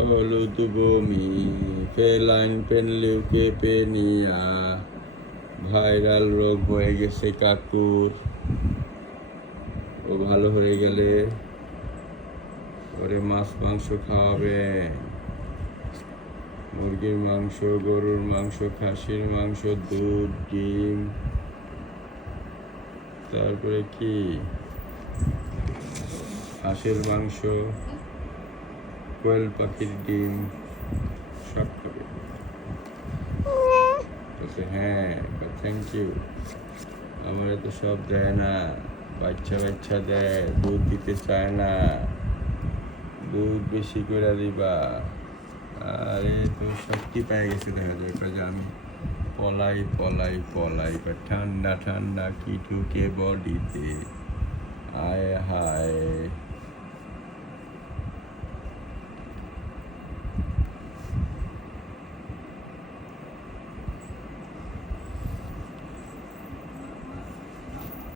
হলুদ বমি feline পেনলিউকেপেনিয়া viral রোগ হয়ে গেছে কাকুর ও ভালো হয়ে গেলে ওরে মাছ মাংস খাওয়াবে মুরগির মাংস গরুর মাংস খাসির মাংস দুধ ডিম তারপরে কি হাঁসের মাংস কোয়েল পাখির ডিম সব খাবে। বলছে হ্যাঁ থ্যাংক ইউ আমার তো সব দেয় না, বাচ্চা বাচ্চা দেয়, দুধ দিতে চায় না। দুধ বেশি করে দিবা। আরে, তো শক্তি পেয়ে গেছে দেখা যায় যে আমি পলাই পলাই পলাই বা ঠান্ডা ঠান্ডা কি ঢুকে বডিতে। আয় হায়